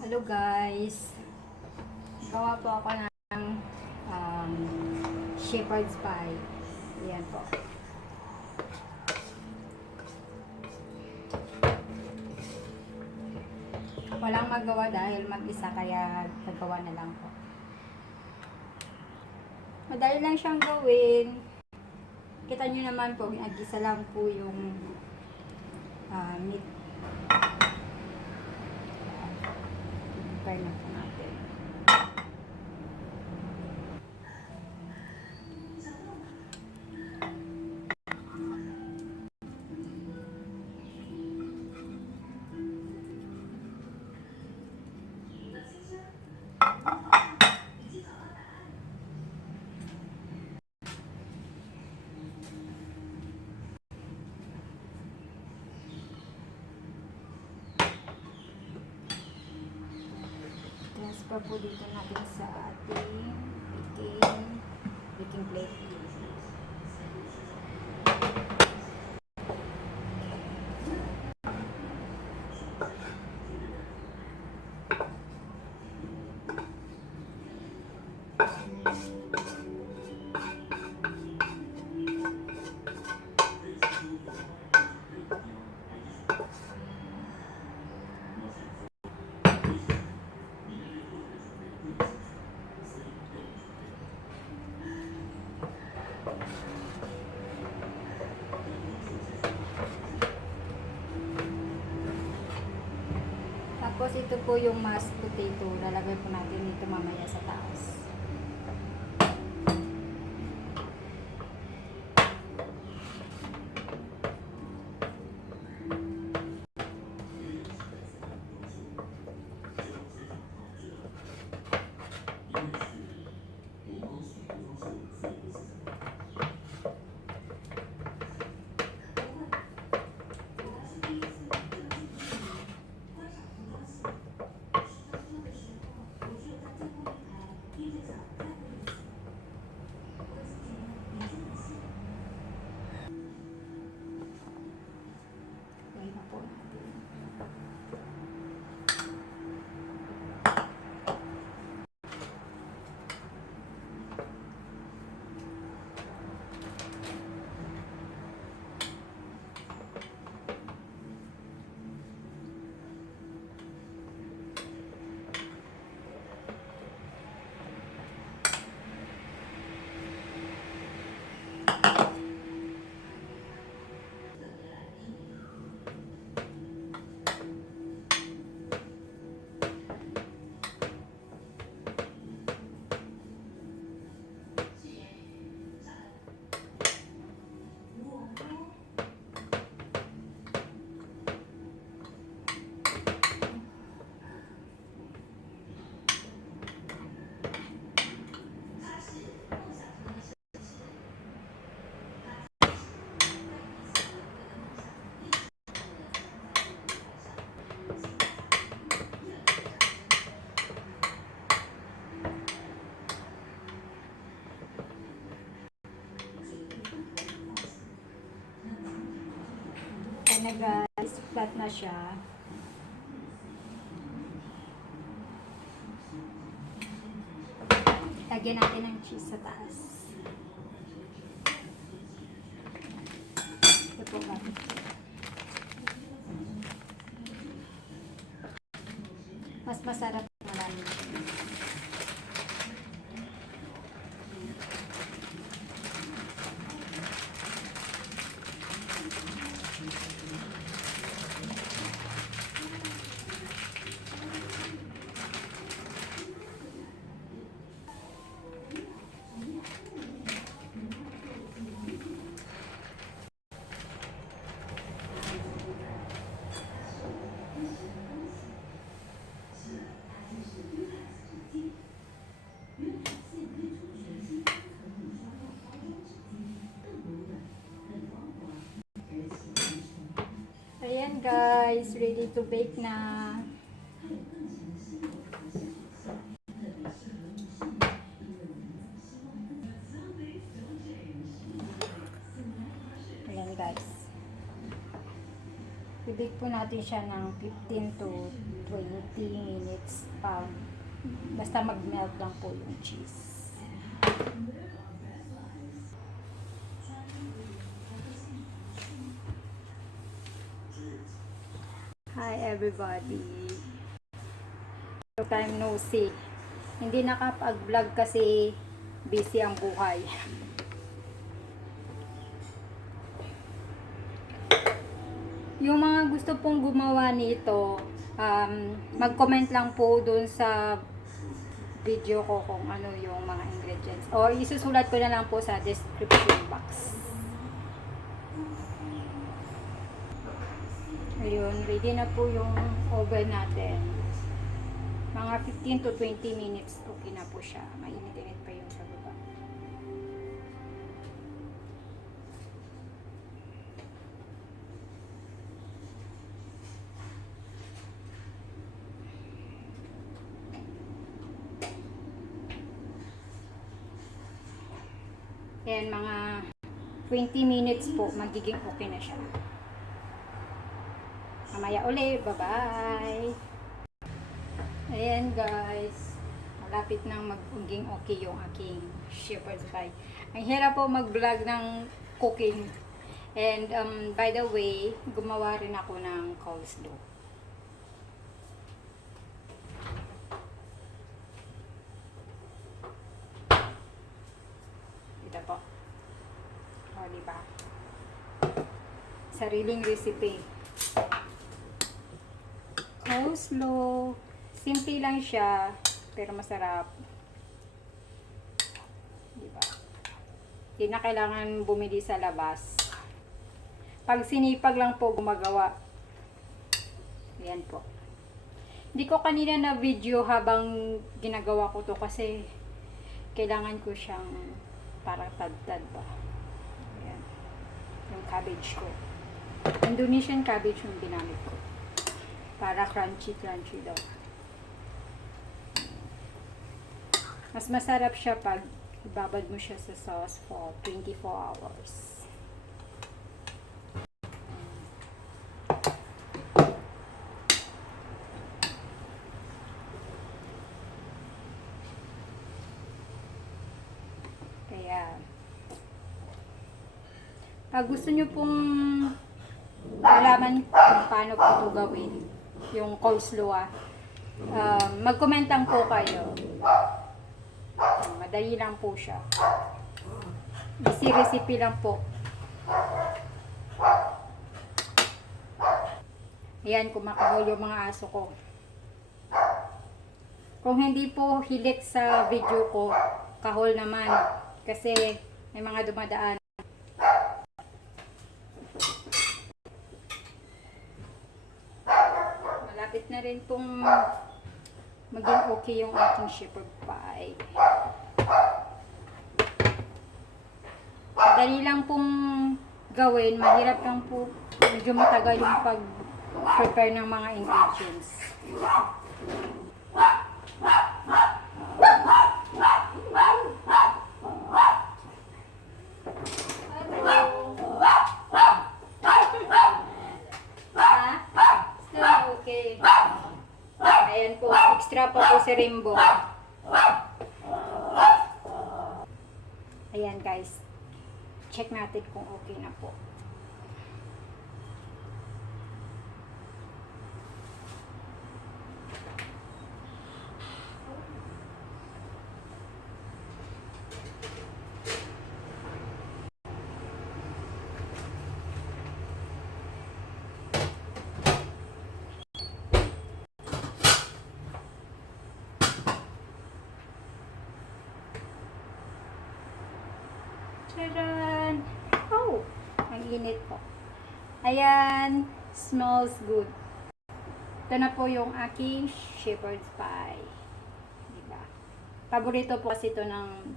Hello guys, gawa po ako ng um, shepherd's pie. Ayan po. Walang magawa dahil mag-isa, kaya nagawa na lang po. Madali lang siyang gawin. Kita nyo naman po, nag-isa lang po yung meat. Prepare na po natin. Transfer po dito natin sa ating baking plate. Tapos ito po yung mashed potato. Lalagay po natin dito mamaya sa taas. Ayan na guys, flat na siya. Lagyan natin ng cheese sa taas. Ito po natin. Mas masarap marami. Ayan guys, ready to bake na. Ayan guys. I-bake po natin siya ng 15 to 20 minutes pa. Basta mag-melt lang po yung cheese. Hi everybody. Long time no see. Hindi nakapag-vlog kasi busy ang buhay. Yung mga gusto pong gumawa nito, mag-comment lang po dun sa video ko kung ano yung mga ingredients. O isusulat ko na lang po sa description box. Ayun, ready na po yung oven natin. Mga 15 to 20 minutes, okay na po siya. Mainit-init pa yung sa baba. Ayan, mga 20 minutes po, magiging okay na siya. Mamaya ulit. Bye-bye. Ayan guys. Malapit nang magiging okay yung aking shepherd's pie. Ang hirap po mag-vlog ng cooking. And by the way, gumawa rin ako ng coleslaw. Ito po. O, diba? Sariling recipe. Coleslaw. Simple lang siya, pero masarap. Diba? Hindi na kailangan bumili sa labas. Pag sinipag lang po gumagawa. Ayan po. Hindi ko kanina na video habang ginagawa ko to kasi kailangan ko siyang parang tad-tad ba. Ayan. Yung cabbage ko. Indonesian cabbage yung ginamit ko. Para crunchy daw. Mas masarap siya pag ibabad mo siya sa sauce for 24 hours. Kaya, pag gusto nyo pong malaman kung paano po ito gawin, yung coleslaw, mag-comment lang po kayo. Madali lang po siya. Easy recipe lang po. Ayan, kumakahol yung mga aso ko. Kung hindi po hilik sa video ko, kahol naman. Kasi may mga dumadaan. Malapit na rin pong maging okay yung ating shepherd pie. Madali lang pong gawin. Mahirap lang po. Medyo matagal yung pag-prepare ng mga ingredients. Ayan po, extra pa po si Rainbow. Ayan guys. Check natin kung okay na po. Tcharan! Oh! Ang init po. Ayan. Smells good. Ito na po yung aking shepherd's pie. Diba? Paborito po kasi ito ng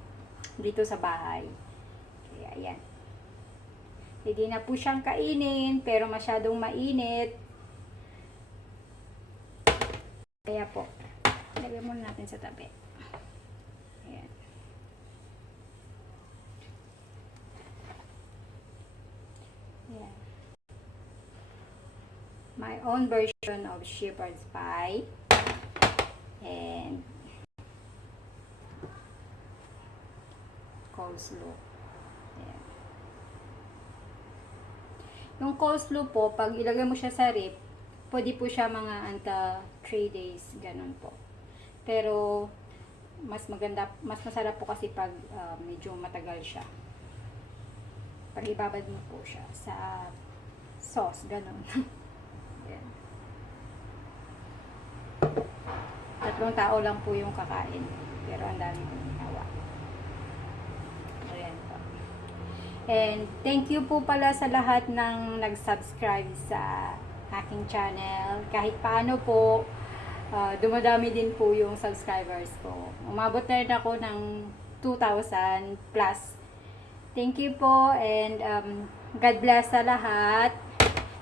dito sa bahay. Kaya ayan. Hindi na po siyang kainin, pero masyadong mainit. Kaya po, lagyan muna natin sa tabi. Ayan. Ayan. My own version of shepherd's pie. And coleslaw. Ayan. Yung coleslaw po, pag ilagay mo siya sa rip, pwede po siya mga anta 3 days, ganun po. Pero, mas maganda, mas masarap po kasi pag medyo matagal siya. Pag ibabad mo po siya sa sauce, ganun. Ayan. 3 tao lang po yung kakain. Pero ang dami kong ginawa. Ayan po. And thank you po pala sa lahat ng nag-subscribe sa aking channel. Kahit paano po, dumadami din po yung subscribers ko. Umabot na rin ako ng 2,000 plus. Thank you po and God bless sa lahat.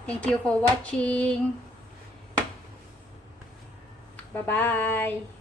Thank you for watching. Bye-bye.